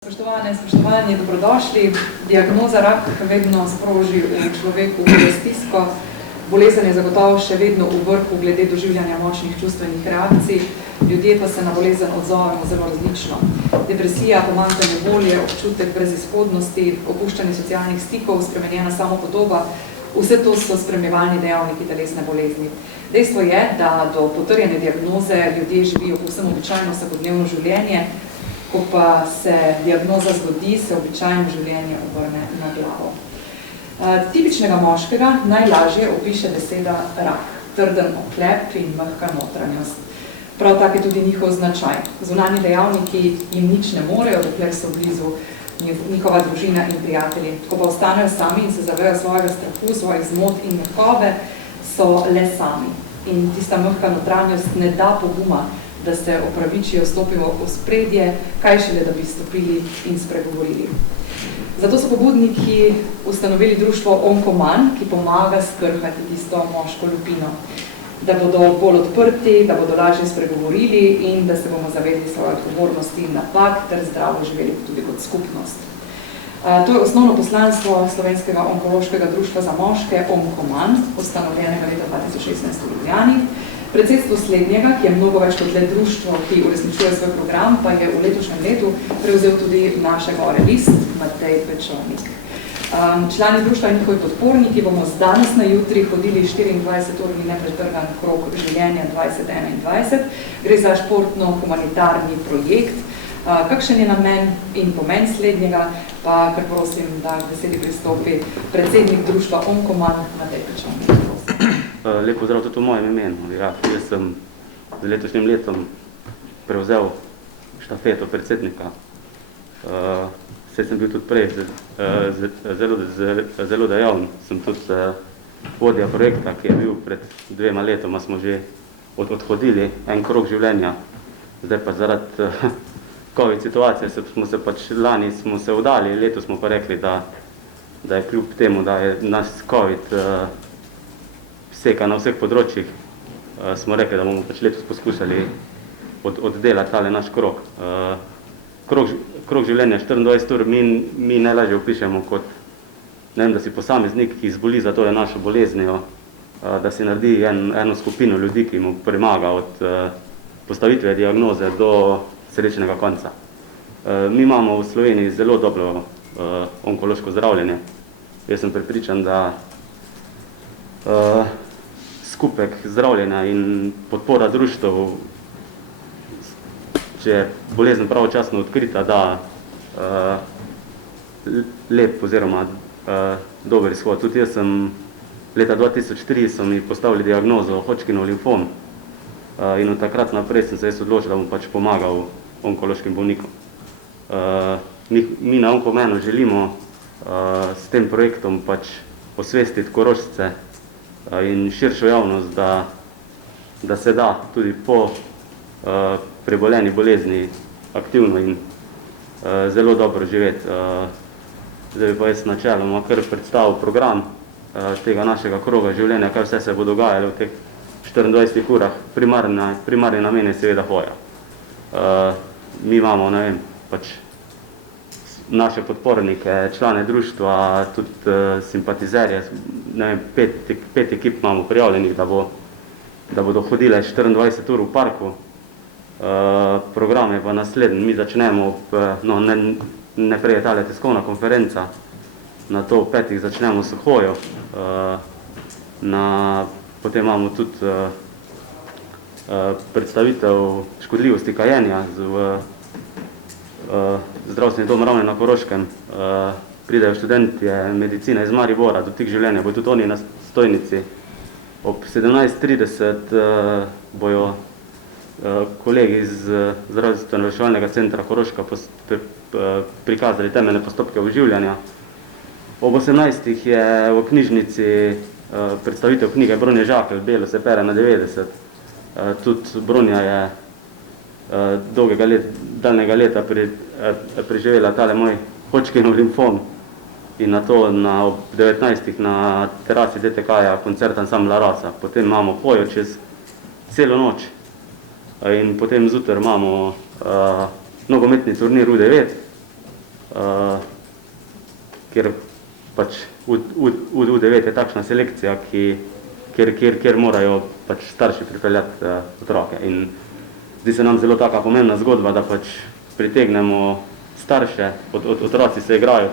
Spoštovani, dobrodošli. Diagnoza rak vedno sproži v človeku stisko. Bolezen je zagotovo še vedno v vrhu glede doživljanja močnih čustvenih reakcij. Ljudje pa se na bolezen odzovemo zelo različno. Depresija, pomanjkanje volje, občutek brezizhodnosti, opuščanje socialnih stikov, spremenjena samopodoba, vse to so spremljevalni dejavniki telesne bolezni. Dejstvo je, da do potrjene diagnoze ljudje živijo povsem običajno vsakodnevno življenje. Ko pa se diagnoza zgodi, se običajno življenje obrne na glavo. Tipičnega moškega najlažje opiše beseda rak, trden oklep in mehka notranjost. Prav tak je tudi njihov značaj. Zunanji dejavniki jim nič ne morejo, dokler so blizu njihova družina in prijatelji. Ko pa ostanejo sami in se zavejo svojega strahu, svojih zmot in mehkobe, so le sami. In tista mehka notranjost ne da poguma, da se opravičijo, stopijo v ospredje, kaj šele, da bi stopili in spregovorili. Zato so pobudniki ustanovili društvo Onkoman, ki pomaga skrhati tisto moško lupino, da bodo bolj odprti, da bodo lažje spregovorili in da se bomo zavedli svoje odgovornosti in napak ter zdravo živeli tudi kot skupnost. To je osnovno poslanstvo Slovenskega onkološkega društva za moške Onkoman, ustanovljenega leta 2016 v Ljubljani. Predsedstvo slednjega, ki je mnogo več kot le društvo, ki uresničuje svoj program, pa je v letošnjem letu prevzel tudi našega orelist, Matej Pečovnik. Člani društva in njihovi podporniki bomo z danes na jutri hodili 24-urni nepretrgan krog življenja 2021. Gre za športno-humanitarni projekt. Kakšen je namen in pomen slednjega, pa kar prosim, da k besedi pristopi predsednik društva Onkoman, Matej Pečovnik. Lep pozdrav tudi v mojem imenu. Ja, jaz sem z letošnjim letom prevzel štafeto predsednika. Saj sem bil tudi prej zelo dejaven. Sem tudi vodja projekta, ki je bil pred 2 letoma, smo že odhodili en krog življenja. Zdaj pa zaradi COVID situacije lani smo se vdali, letos smo pa rekli, da je kljub temu, da je nas COVID seka na vseh področjih, smo rekli, da bomo letos poskušali oddelati tale naš krog. Krog življenja 24 ur mi najlažje opišemo kot, ne vem, da si posameznik, ki zboli za tole našo boleznijo, da si naredi eno skupino ljudi, ki mu premaga od postavitve diagnoze do srečnega konca. Mi imamo v Sloveniji zelo dobro onkološko zdravljenje. Jaz sem prepričan, da skupek zdravljenja in podpora društev, če je bolezen pravočasno odkrita, da lep oziroma dober izhod. Tudi jaz sem leta 2003 so mi postavili diagnozo Hodgkinov limfom in od takrat naprej sem se jaz odločil, da bom pač pomagal onkološkim bolnikom. Mi na Onkomanu želimo s tem projektom pač osvestiti Korošce in širšo javnost, da se da tudi po preboleni bolezni aktivno in zelo dobro živeti. Zdaj bi pa jaz načeloma kar predstavil program tega našega kroga življenja, kaj vse se bo dogajalo v teh 24 urah. Primarni namen je seveda hoja. Mi imamo, ne vem, pač naše podpornike, člane društva, tudi simpatizerje, ne vem, 5 ekip imamo prijavljenih, da bodo hodile 24 ur v parku. Program je pa naslednji. Mi začnemo, najprej je tale tiskovna konferenca, na to 5 začnemo s hojo, potem imamo tudi predstavitev škodljivosti kajenja v zdravstveni dom Ravne na Koroškem. Pridejo študentje medicine iz Maribora, do tih življenja, bodo tudi oni na stojnici. Ob 17:30 bojo kolegi iz zdravstveno-reševalnega centra Koroška prikazali temeljne postopke oživljanja. Ob 18. je v knjižnici predstavitev knjige Bronje Žakelj, Belo se pere na 90. Tudi Bronja je daljnega leta preživela tale moj Hodgkinov limfom in na to ob 19. na terasi DTK-ja koncert ansambla Rasa. Potem imamo hojo čez celo noč in potem zjutraj imamo nogometni turnir U9 kjer pač U9 je takšna selekcija, kjer morajo pač starši pripeljati otroke. In zdi se nam zelo taka pomembna zgodba, da pač pritegnemo starše, otroci se igrajo,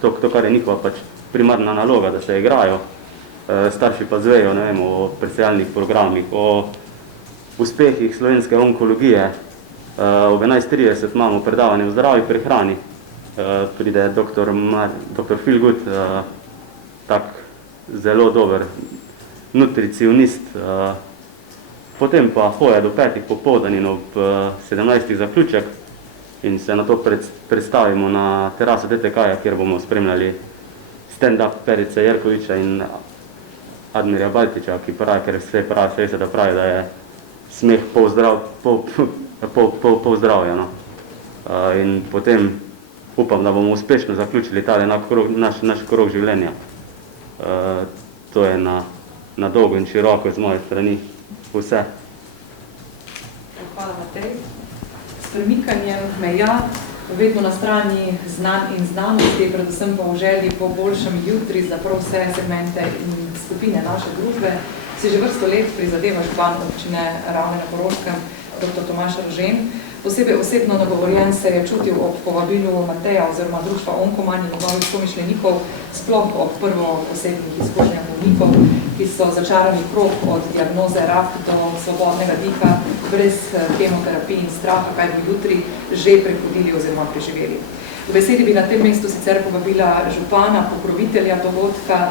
to kar je njihova pač primarna naloga, da se igrajo, starši pa zvejo, ne vem, o presejalnih programih, o uspehih slovenske onkologije. Ob 11:30 imamo predavanje o zdravi prehrani, pride dr. Phil Good, tak zelo dober nutricionist, potem pa hoja do 5 popoldan in ob 17 zaključek in se na to predstavimo na teraso DTK-ja, kjer bomo spremljali stand-up Perice Jerkoviča in Admirja Baltiča, ki pravi, ker vse pravi, da pravi, da je smeh pol zdravja. No. In potem upam, da bomo uspešno zaključili naš krog življenja. To je na dolgo in široko z moje strani vse. Hvala, Matej. S premikanjem meja, vedno na strani znanj in znanosti, predvsem pa v želji po boljšem jutri za prav vse segmente in skupine naše družbe, si že vrsto let prizadeva župan občine Ravne na Koroškem, dr. Tomaž Eržen. Posebej osebno nagovorjen se je čutil ob povabilu Mateja oziroma društva Onkoman in njegovih somišljenikov, sploh ob prvo osebnih izkušnjah bolnikov, ki so začarani krog od diagnoze rak do svobodnega diha, brez kemoterapij in straha, kaj bi jutri že prehodili oziroma preživeli. V besedi bi na tem mestu sicer povabila župana, pokrovitelja dogodka.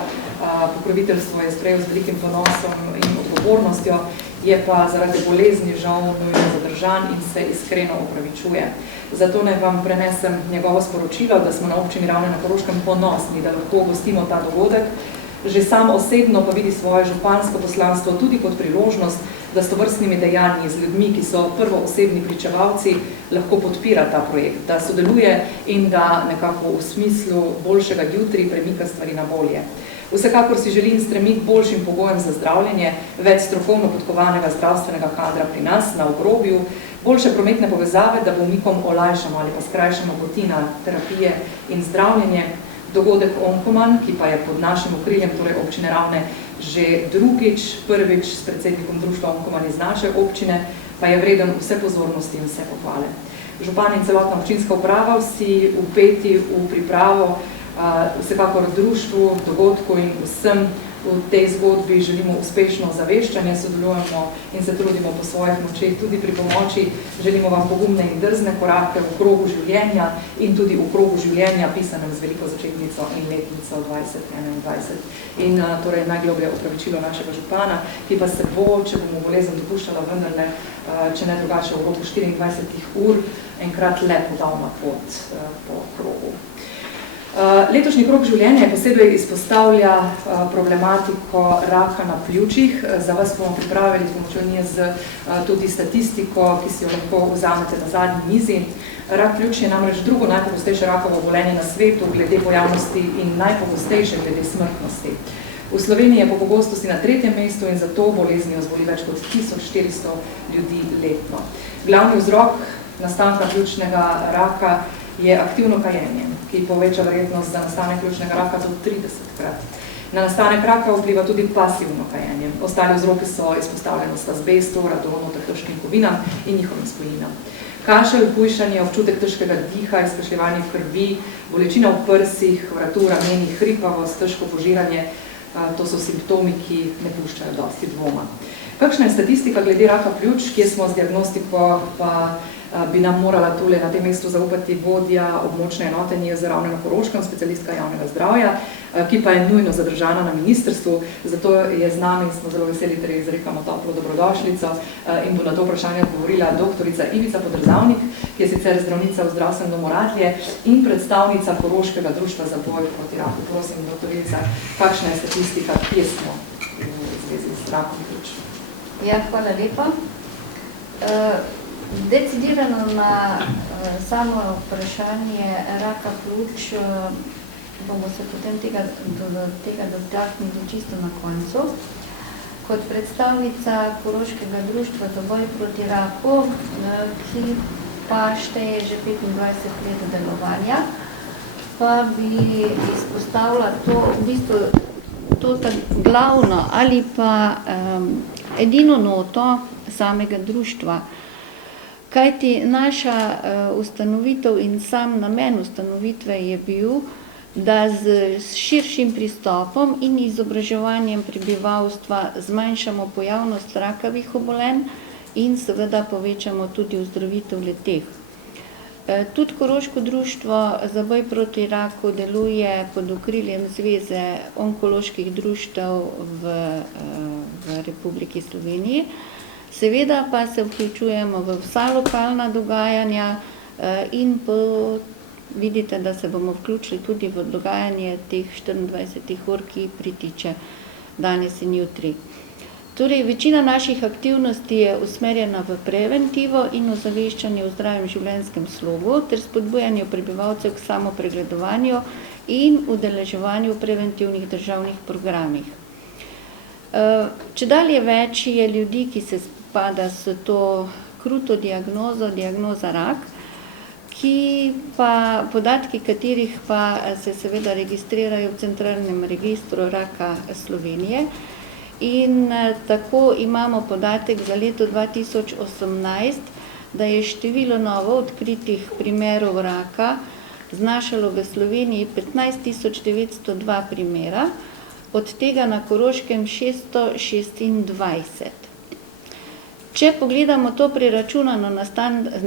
Pokroviteljstvo je sprejel z velikim ponosom in odgovornostjo, je pa zaradi bolezni žal nujno zadržan in se iskreno opravičuje. Zato naj vam prenesem njegovo sporočilo, da smo na občini Ravne na Koroškem ponosni, da lahko gostimo ta dogodek. Že sam osebno pa vidi svoje župansko poslanstvo tudi kot priložnost, da s tovrstnimi dejanji z ljudmi, ki so prvoosebni pričevalci, lahko podpira ta projekt, da sodeluje in da nekako v smislu boljšega jutri premika stvari na bolje. Vsekakor si želim stremiti boljšim pogojem za zdravljenje, več strokovno podkovanega zdravstvenega kadra pri nas na obrobju, boljše prometne povezave, da bolnikom olajšamo ali pa skrajšamo poti na terapije in zdravljenje. Dogodek Onkoman, ki pa je pod našim okriljem, torej občine Ravne, že drugič, prvič s predsednikom društva Onkoman iz naše občine, pa je vreden vse pozornosti in vse pohvale. Župan in celotna občinska uprava vsi vpeti v pripravo, vsekakor društvu, dogodku in vsem v tej zgodbi želimo uspešno zaveščanje, sodelujemo in se trudimo po svojih močeh tudi pri pomoči. Želimo vam pogumne in drzne korake v krogu življenja in tudi v krogu življenja, pisanem z veliko začetnico in letnico 2021. In torej najgloblje opravičilo našega župana, ki pa se bo, če bomo bolezen dopuščala vendarle, če ne drugače v roku 24 ur, enkrat le podal na pot po krogu. Letošnji krog življenja posebej izpostavlja problematiko raka na pljučih. Za vas bomo pripravili s pomočjo nje tudi statistiko, ki si jo lahko vzamete na zadnji mizi. Rak pljuč je namreč drugo najpogostejše rakovo obolenje na svetu glede pojavnosti in najpogostejše glede smrtnosti. V Sloveniji je po pogostosti na 3. mestu in zato boleznijo zboli več kot 1400 ljudi letno. Glavni vzrok nastanka pljučnega raka je aktivno kajenje, ki poveča verjetnost za nastanek pljučnega raka do 30-krat. Na nastanek raka vpliva tudi pasivno kajenje. Ostali vzroki so izpostavljenost azbestu, radonu, težkim kovinam in njihovim spojinam. Kašelj, hujšanje, občutek težkega diha, izkašljevanje krvi, bolečina v prsih, vratu, ramenih, hripavost, težko požiranje, to so simptomi, ki ne puščajo dosti dvoma. Kakšna je statistika glede raka pljuč, kje smo z diagnostiko, pa bi nam morala tule na tem mestu zaupati vodja območne enote NIJZ Ravne na Koroškem, specialistka javnega zdravja, ki pa je nujno zadržana na ministrstvu, zato je z nami, smo zelo veseli, torej izrekamo toplo dobrodošlico in bo na to vprašanje odgovorila doktorica Ivica Podrzavnik, ki je sicer zdravnica v zdravstvenem domu Ratlje in predstavnica Koroškega društva za boj proti raku. Prosim, doktorica, kakšna je statistika, kje smo v zvezi s rakom pljuč? Ja, hvala lepa. Decidirano na samo vprašanje raka pljuč bomo se potem do tega dotaknili čisto na koncu. Kot predstavnica Koroškega društva za boj proti raku, ki pa šteje že 25 let delovanja, pa bi izpostavila to, v bistvu, to glavno ali pa edino noto samega društva. Kajti naša ustanovitev in sam namen ustanovitve je bil, da z širšim pristopom in izobraževanjem prebivalstva zmanjšamo pojavnost rakavih obolenj in seveda povečamo tudi ozdravitev le-teh. Tudi Koroško društvo za boj proti raku deluje pod okriljem Zveze onkoloških društev v Republiki Sloveniji. Seveda pa se vključujemo v vsa lokalna dogajanja in vidite, da se bomo vključili tudi v dogajanje teh 24 ur, ki pritiče danes in jutri. Torej, večina naših aktivnosti je usmerjena v preventivo in ozaveščanje o zdravem življenjskem slogu ter spodbujanju prebivalcev k samopregledovanju in udeleževanju v preventivnih državnih programih. Čedalje več je ljudi, ki se spada s to kruto diagnozo, diagnoza rak, ki pa, podatki katerih pa se seveda registrirajo v centralnem registru raka Slovenije. In tako imamo podatek za leto 2018, da je število novo odkritih primerov raka znašalo v Sloveniji 15.902 primera, od tega na Koroškem 626. Če pogledamo to preračunano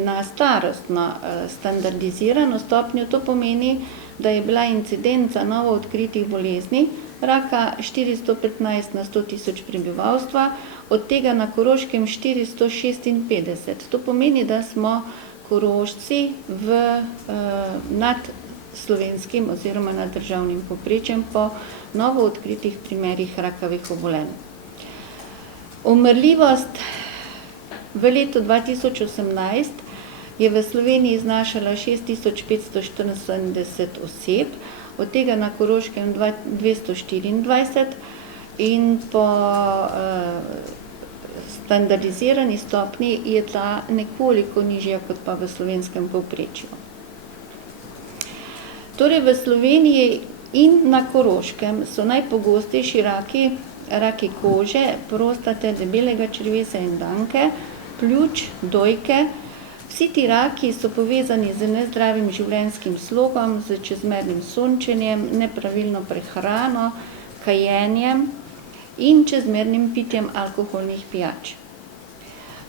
na starostno standardizirano stopnjo, to pomeni, da je bila incidenca novo odkritih bolezni raka 415 na 100 tisoč prebivalstva, od tega na Koroškem 456. To pomeni, da smo Korošci nad slovenskim oziroma nad državnim povprečjem po novo odkritih primerih rakavih obolenj. Umrljivost v letu 2018 je v Sloveniji znašala 6574 oseb, od tega na Koroškem 224 in po standardizirani stopni je ta nekoliko nižja kot pa v slovenskem povprečju. Torej v Sloveniji in na Koroškem so najpogostejši raki kože, prostate, debelega črevesa in danke, pljuč, dojke. Vsi ti raki so povezani z nezdravim življenjskim slogom, z čezmernim sončenjem, nepravilno prehrano, kajenjem in čezmernim pitjem alkoholnih pijač.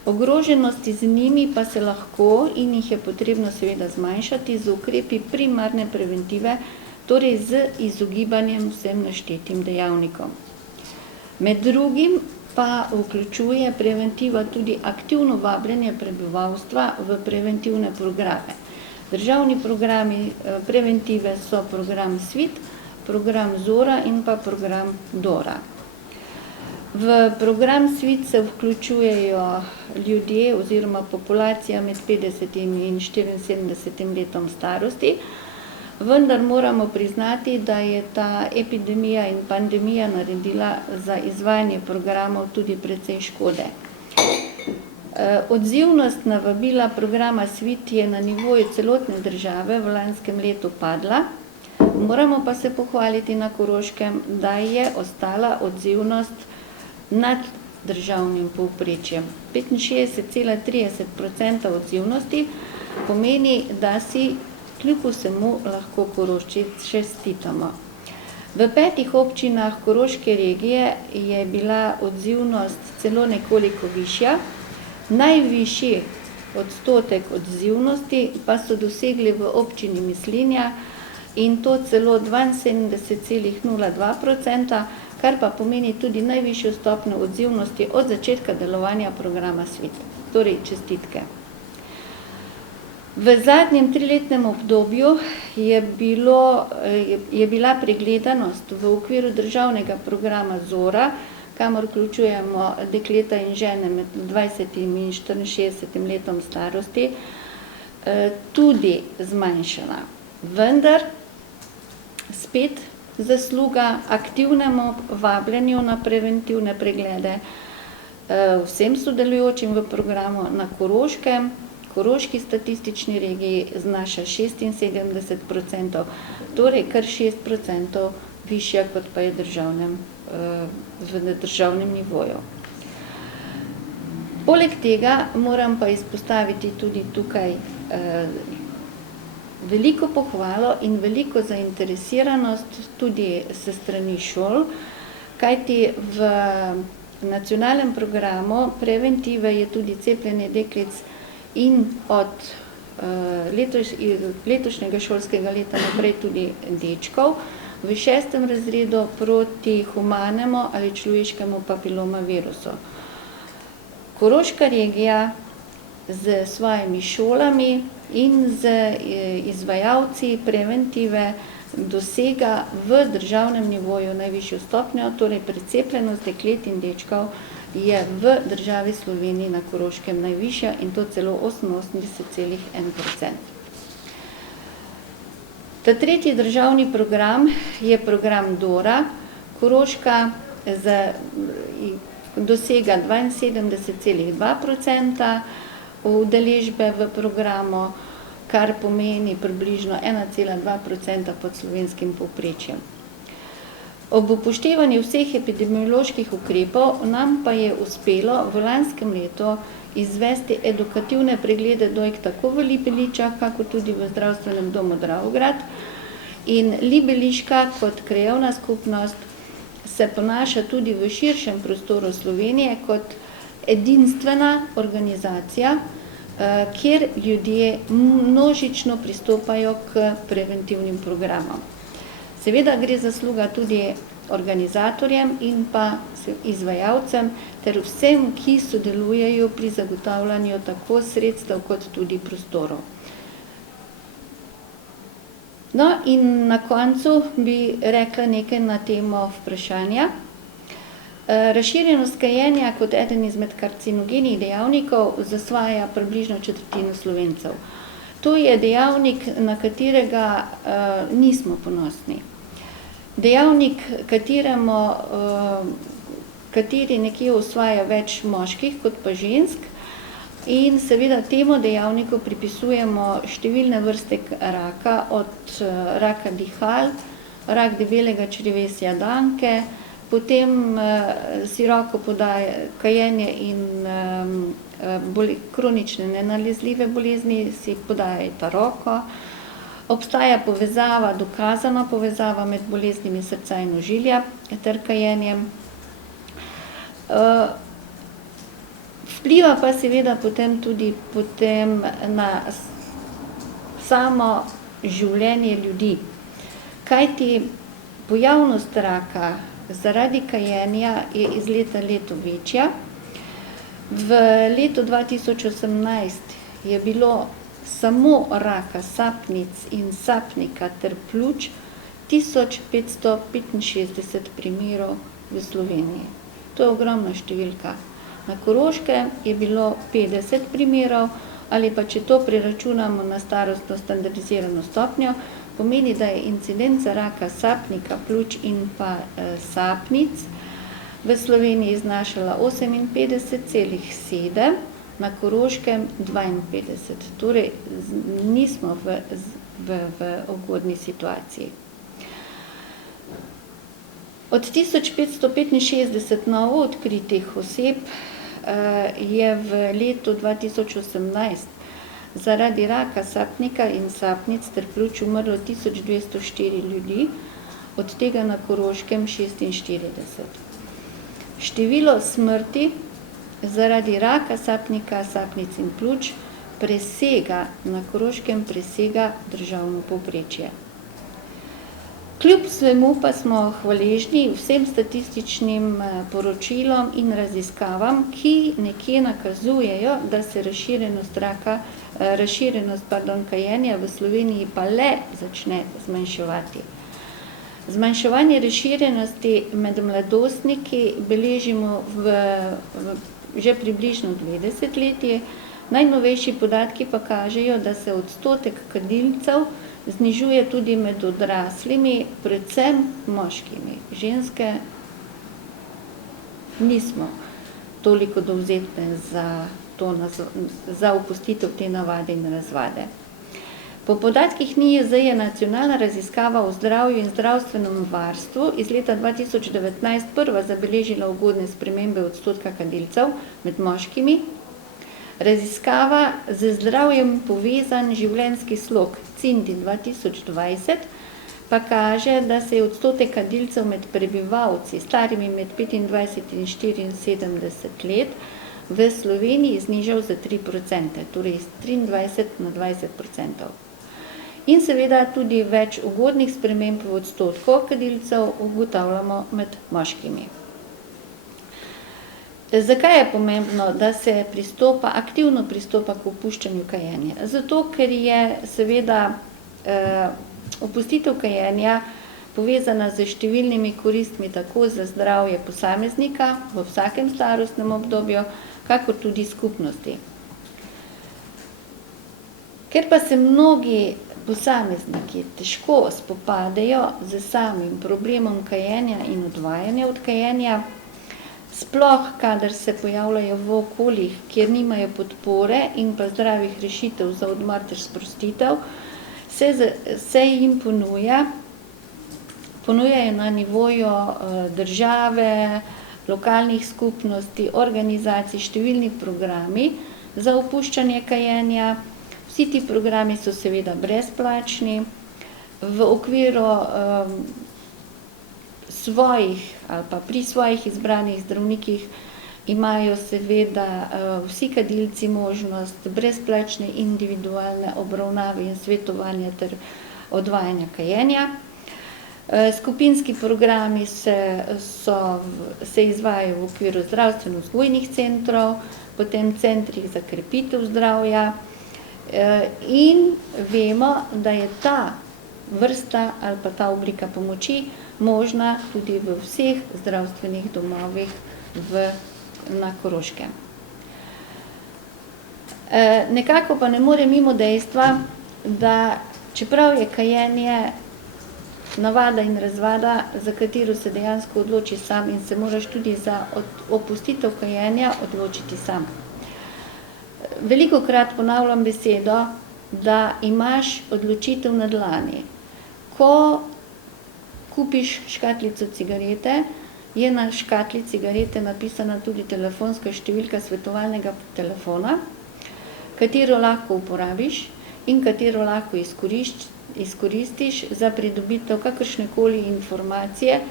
Ogroženosti z njimi pa se lahko in jih je potrebno seveda zmanjšati z ukrepi primarne preventive, torej z izogibanjem vsem naštetim dejavnikom. Med drugim pa vključuje preventiva tudi aktivno vabljenje prebivalstva v preventivne programe. Državni programi preventive so program SVIT, program ZORA in pa program DORA. V program SVIT se vključujejo ljudje oziroma populacija med 50 in 74 letom starosti, vendar moramo priznati, da je ta epidemija in pandemija naredila za izvajanje programov tudi precej škode. Odzivnost na vabila programa SVIT je na nivoju celotne države v lanskem letu padla, moramo pa se pohvaliti na Koroškem, da je ostala odzivnost nad državnim povprečjem. 65,30% odzivnosti pomeni, da si kljub vsemu lahko Korošči čestitamo. V 5 občinah Koroške regije je bila odzivnost celo nekoliko višja. Najvišji odstotek odzivnosti pa so dosegli v občini Mislinja in to celo 72,02%, kar pa pomeni tudi najvišjo stopnjo odzivnosti od začetka delovanja programa SVIT. Torej, čestitke. V zadnjem 3-letnem obdobju je bila pregledanost v okviru državnega programa ZORA, kamor vključujemo dekleta in žene med 20 in 64 letom starosti, tudi zmanjšana. Vendar spet zasluga aktivnemu vabljenju na preventivne preglede vsem sodelujočim v programu na Koroškem, Koroški statistični regiji znaša 76%, torej kar 6% višja, kot pa je v državnem nivoju. Poleg tega moram pa izpostaviti tudi tukaj veliko pohvalo in veliko zainteresiranost tudi se strani šol, kajti v nacionalnem programu preventive je tudi cepljenje deklic in od letošnjega šolskega leta naprej tudi dečkov v 6. razredu proti humanemu ali človeškemu papilomavirusu. Koroška regija z svojimi šolami in z izvajalci preventive dosega v državnem nivoju najvišjo stopnjo, torej precepljenost deklet in dečkov je v državi Sloveniji na Koroškem najvišja in to celo 88,1%. Ta tretji državni program je program DORA. Koroška dosega 72,2% udeležbe v programu, kar pomeni približno 1,2% pod slovenskim povprečjem. Ob upoštevanju vseh epidemioloških ukrepov nam pa je uspelo v lanskem letu izvesti edukativne preglede dojk tako v Libeličah, kako tudi v zdravstvenem domu Dravograd. In Libeliška kot krajevna skupnost se ponaša tudi v širšem prostoru Slovenije kot edinstvena organizacija, kjer ljudje množično pristopajo k preventivnim programom. Seveda gre zasluga tudi organizatorjem in pa izvajalcem ter vsem, ki sodelujejo pri zagotavljanju tako sredstev kot tudi prostorov. No in na koncu bi rekla nekaj na temo vprašanja. Razširjenost kajenja kot eden izmed karcinogenih dejavnikov zasvaja približno četrtino Slovencev. To je dejavnik, na katerega nismo ponosni. Dejavnik, kateri nekje osvaja več moških kot pa žensk in seveda temu dejavniku pripisujemo številne vrste raka, od raka dihal, rak debelega črevesja danke, potem široko kajenje in kronične nenalezljive bolezni si podajata roko. Obstaja povezava, dokazana povezava med boleznimi srca in ožilja ter kajenjem. Vpliva pa seveda potem tudi na samo življenje ljudi. Kajti pojavnost raka zaradi kajenja je iz leta v leto večja. V letu 2018 je bilo samo raka sapnic in sapnika ter pljuč 1565 primerov v Sloveniji. To je ogromna številka. Na Koroškem je bilo 50 primerov, ali pa če to preračunamo na starostno standardizirano stopnjo, pomeni, da je incidenca raka sapnika, pljuč in pa sapnic v Sloveniji znašala 58,7, na Koroškem 52. Torej, nismo v ugodni situaciji. Od 1565 novo odkritih oseb je v letu 2018 zaradi raka sapnika in sapnic ter pljuč umrlo 1204 ljudi, od tega na Koroškem 46. Število smrti zaradi raka sapnika, sapnic in pljuč na Koroškem presega državno povprečje. Kljub vsemu pa smo hvaležni vsem statističnim poročilom in raziskavam, ki nekje nakazujejo, da se razširjenost kajenja v Sloveniji pa le začne zmanjševati. Zmanjševanje razširjenosti med mladostniki beležimo že približno 2 desetletji. Najnovejši podatki pa kažejo, da se odstotek kadilcev znižuje tudi med odraslimi, predvsem moškimi. Ženske nismo toliko dovzetne za za opustitev te navade in razvade. Po podatkih NIJZ je nacionalna raziskava o zdravju in zdravstvenem varstvu iz leta 2019 prva zabeležila ugodne spremembe odstotka kadilcev med moškimi. Raziskava z zdravjem povezan življenjski slog CINDI 2020 pa kaže, da se je odstotek kadilcev med prebivalci starimi med 25 in 74 let v Sloveniji znižal za 3%, torej iz 23 na 20%. In seveda tudi več ugodnih sprememb v odstotku kadilcev ugotavljamo med moškimi. Zakaj je pomembno, da se aktivno pristopa k opuščanju kajenja? Zato, ker je seveda opustitev kajenja povezana z številnimi koristmi tako za zdravje posameznika v vsakem starostnem obdobju, kakor tudi skupnosti. Ker pa se mnogi posamezniki težko spopadajo z samim problemom kajenja in odvajanja od kajenja, sploh kadar se pojavljajo v okoljih, kjer nimajo podpore in pa zdravih rešitev za odmor ter sprostitev, se jim ponujajo na nivoju države, lokalnih skupnosti, organizacij, številni programi za opuščanje kajenja. Vsi ti programi so seveda brezplačni. V okviru ali pa pri svojih izbranih zdravnikih imajo seveda vsi kadilci možnost brezplačne individualne obravnave in svetovanja ter odvajanja kajenja. Skupinski programi se izvajajo v okviru zdravstveno-vzgojnih centrov, potem centrih za krepitev zdravja in vemo, da je ta vrsta ali pa ta oblika pomoči možna tudi v vseh zdravstvenih domovih na Koroškem. Nekako pa ne more mimo dejstva, da čeprav je kajenje navada in razvada, za katero se dejansko odloči sam in se moraš tudi za opustitev kajenja odločiti sam. Velikokrat ponavljam besedo, da imaš odločitev na dlani. Ko kupiš škatlico cigarete, je na škatli cigarete napisana tudi telefonska številka svetovalnega telefona, katero lahko uporabiš in katero lahko izkoristiš za pridobitev kakršnekoli informacije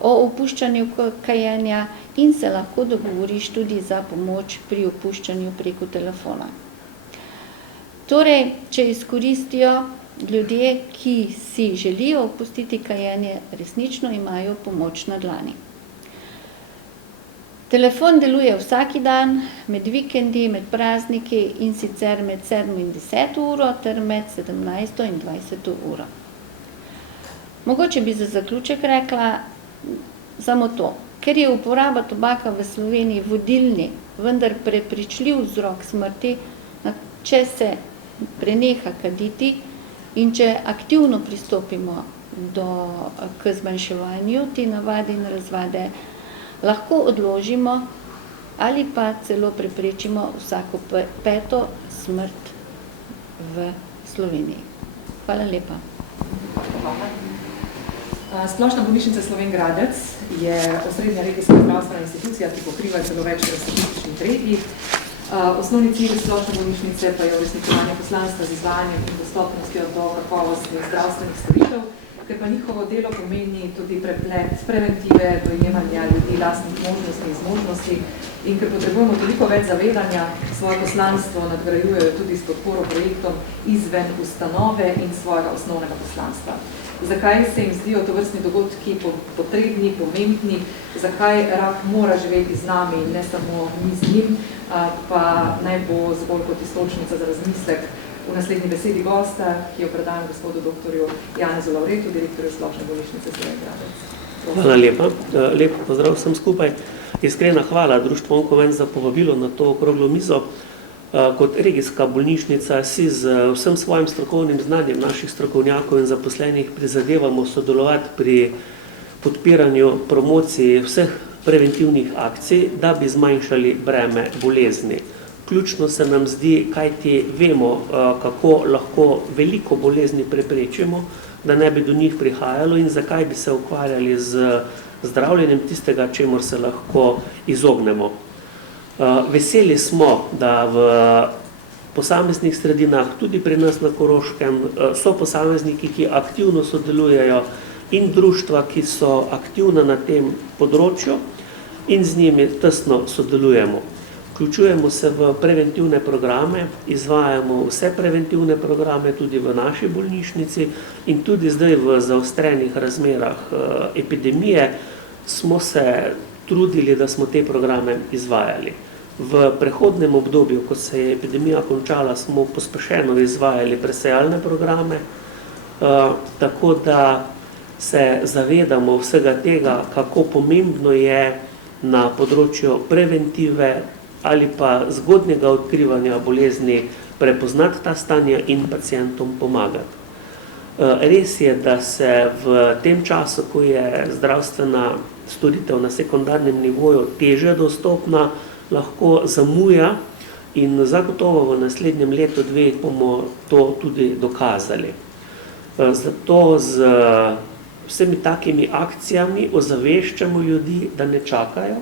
o opuščanju kajenja in se lahko dogovoriš tudi za pomoč pri opuščanju preko telefona. Torej, če izkoristijo ljudje, ki si želijo opustiti kajenje, resnično imajo pomoč na dlani. Telefon deluje vsak dan, med vikendi, med prazniki in sicer med 7 in 10 uro ter med 17 in 20 uro. Mogoče bi za zaključek rekla samo to. Ker je uporaba tobaka v Sloveniji vodilni, vendar prepričljiv vzrok smrti, če se preneha kaditi in če aktivno pristopimo k zmanjševanju te navade in razvade, lahko odložimo ali pa celo preprečimo vsako 5. smrt v Sloveniji. Hvala lepa. Splošna bolnišnica Slovenj Gradec je osrednja regijska zdravstvena institucija, ki pokriva celo več statističnih regij. Osnovni cilj splošne bolnišnice pa je uresničevanje poslanstva z izvajanjem in dostopnostjo do kakovostnih zdravstvenih storitev, ker pa njihovo delo pomeni tudi preplet preventive, dojemanja ljudi, lastnih možnosti in zmožnosti in ker potrebujemo toliko več zavedanja, svoje poslanstvo nadgrajujejo tudi s podporo projektom izven ustanove in svojega osnovnega poslanstva. Zakaj se jim zdijo tovrstni dogodki potrebni, pomembni, zakaj rak mora živeti z nami in ne samo mi z njim, pa naj bo zgolj kot iztočnica za razmislek v naslednji besedi gosta, ki jo predajam gospodu doktorju Janezu Lavretu, direktorju Splošne bolnišnice Slovenj Gradec. Hvala lepa. Lep pozdrav vsem skupaj. Iskrena hvala Društvu Onkomen za povabilo na to okroglo mizo. Kot regijska bolnišnica si z vsem svojim strokovnim znanjem naših strokovnjakov in zaposlenih prizadevamo sodelovati pri podpiranju promociji vseh preventivnih akcij, da bi zmanjšali breme bolezni. ključno se nam zdi, kajti vemo, kako lahko veliko bolezni preprečimo, da ne bi do njih prihajalo in zakaj bi se ukvarjali z zdravljenjem tistega, čemur se lahko izognemo. Veseli smo, da v posameznih sredinah, tudi pri nas na Koroškem, so posamezniki, ki aktivno sodelujejo in društva, ki so aktivna na tem področju in z njimi tesno sodelujemo. Vključujemo se v preventivne programe, izvajamo vse preventivne programe tudi v naši bolnišnici in tudi zdaj v zaostrenih razmerah epidemije smo se trudili, da smo te programe izvajali. V prehodnem obdobju, ko se je epidemija končala, smo pospešeno izvajali presejalne programe, tako da se zavedamo vsega tega, kako pomembno je na področju preventive ali pa zgodnjega odkrivanja bolezni prepoznati ta stanja in pacientom pomagati. Res je, da se v tem času, ko je zdravstvena storitev na sekundarnem nivoju težje dostopna, lahko zamuja in zagotovo v naslednjem letu, dveh bomo to tudi dokazali. Zato z vsemi takimi akcijami ozaveščamo ljudi, da ne čakajo,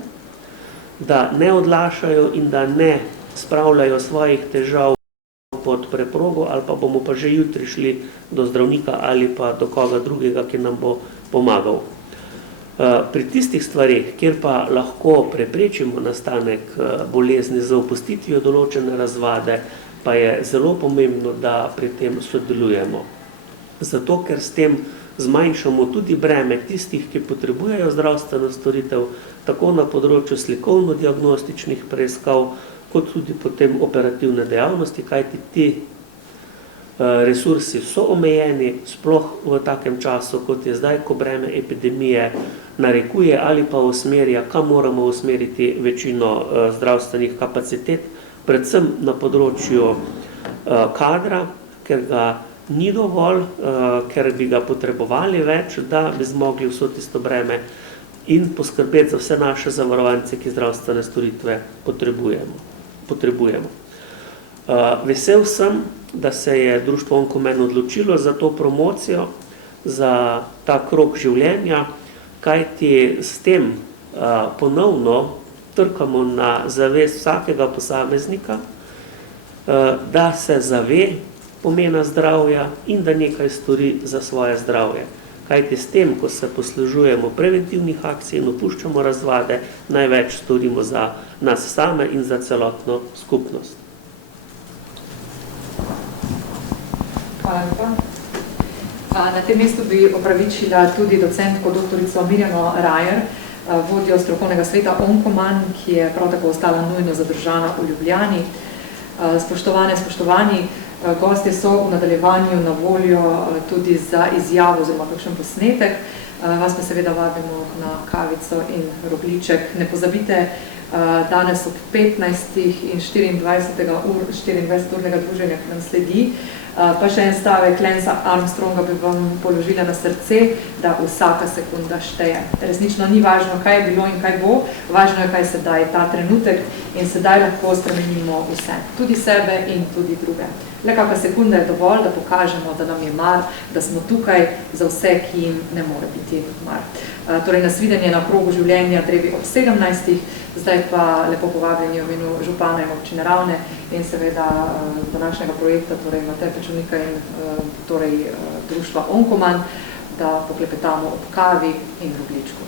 da ne odlašajo in da ne spravljajo svojih težav pod preprogo, ali pa bomo pa že jutri šli do zdravnika ali pa do koga drugega, ki nam bo pomagal. Pri tistih stvarih, kjer pa lahko preprečimo nastanek bolezni z opustitvijo določene razvade, pa je zelo pomembno, da pri tem sodelujemo. Zato, ker s tem zmanjšamo tudi breme tistih, ki potrebujejo zdravstveno storitev, tako na področju slikovno-diagnostičnih preiskav, kot tudi potem operativne dejavnosti, kajti ti resursi so omejeni, sploh v takem času, kot je zdaj, ko breme epidemije narekuje ali pa usmerja, kam moramo usmeriti večino zdravstvenih kapacitet, predvsem na področju kadra, ker ga ni dovolj, ker bi ga potrebovali več, da bi zmogli vso tisto breme in poskrbeti za vse naše zavarovance, ki zdravstvene storitve potrebujemo. Vesel sem, da se je društvo Onkomen odločilo za to promocijo, za ta krog življenja, kajti s tem ponovno trkamo na zavest vsakega posameznika, da se zave pomena zdravja in da nekaj stori za svoje zdravje. Kajti s tem, ko se poslužujemo preventivnih akcij in opuščamo razvade, največ storimo za nas same in za celotno skupnost. Hvala lepa. Na tem mestu bi opravičila tudi docentko doktorico Mirjano Rajer, vodjo strokovnega sveta Onkoman, ki je prav tako ostala nujno zadržana v Ljubljani. Spoštovane, spoštovani, gostje so v nadaljevanju na voljo tudi za izjavo oziroma kakšen posnetek. Vas pa seveda vabimo na kavico in rogljiček. Ne pozabite, danes ob 15. in 24-urnega druženja, ki nam sledi. Pa še en stavek Lensa Armstronga bi vam položila na srce, da vsaka sekunda šteje. Resnično ni važno, kaj je bilo in kaj bo, važno je, kaj sedaj, ta trenutek, in sedaj lahko spremenimo vse, tudi sebe in tudi druge. Le kakšna sekunda je dovolj, da pokažemo, da nam je mar, da smo tukaj za vse, ki jim ne more biti mar. Torej, nasvidenje na krogu življenja Drevi ob 17. Zdaj pa lepo povabljeni v imenu župana in občine Ravne in seveda današnjega projekta, torej Mateja Pečovnika in torej društva Onkoman, da poklepetamo ob kavi in rogljičku.